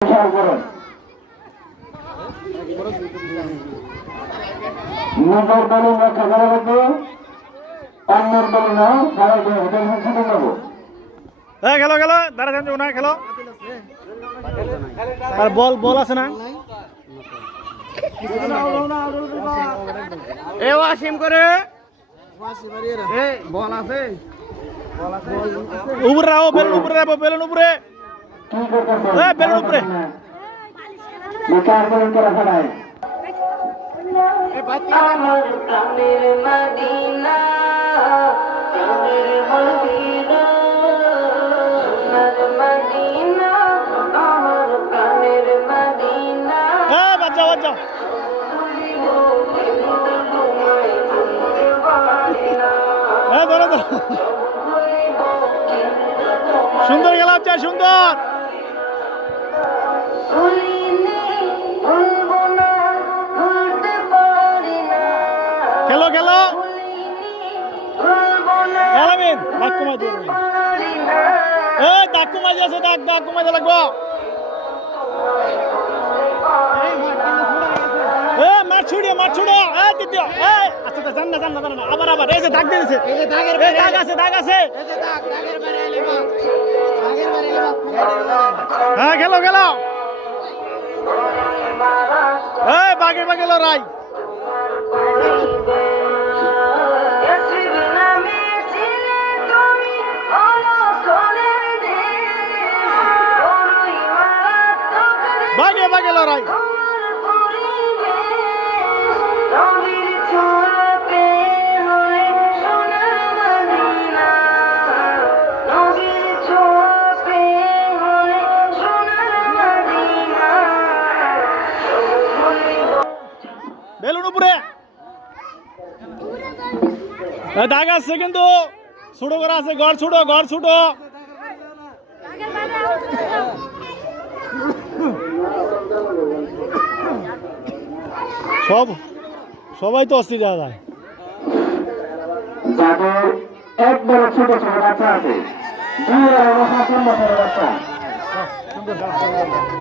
নিজের দলে রক্ষা করা লাগবে, অন্যের দলে না, তারা হোটেল হাসিতে যাবো। খেলো খেলো দাঁড়া যান না খেলো আর বল বল আছে না এ ওয়াসিম করে বল আছে উপরে রাও বেলুন উপরে কি করতেছে? বেলুন উপরে বেকার বেলুন করা ফেলায়। আমার প্রাণের মদিনা, প্রাণের মদিনা, সোনার মদিনা, আমার প্রাণের মদিনা। বাচ্চা সুন্দর গেল সুন্দর খেলো খেলো দাগ কমাই আছে দাগ কমাই লাগবো মাছ ছুড়ে দ্বিতীয় আচ্ছা জান না আবার এই যে দাগ দিয়েছে দাগ আছে হ্যাঁ খেলো বাগে লড়াই বাগে লড়াই বেলুন উপরে দাগ আছে কিন্তু ছোটো করা আছে গড় ছুটো সবাই তো অস্থির দেওয়া যায় যাদের একবার ছোট ছোট বাচ্চা আছে, 2 বছর বাচ্চা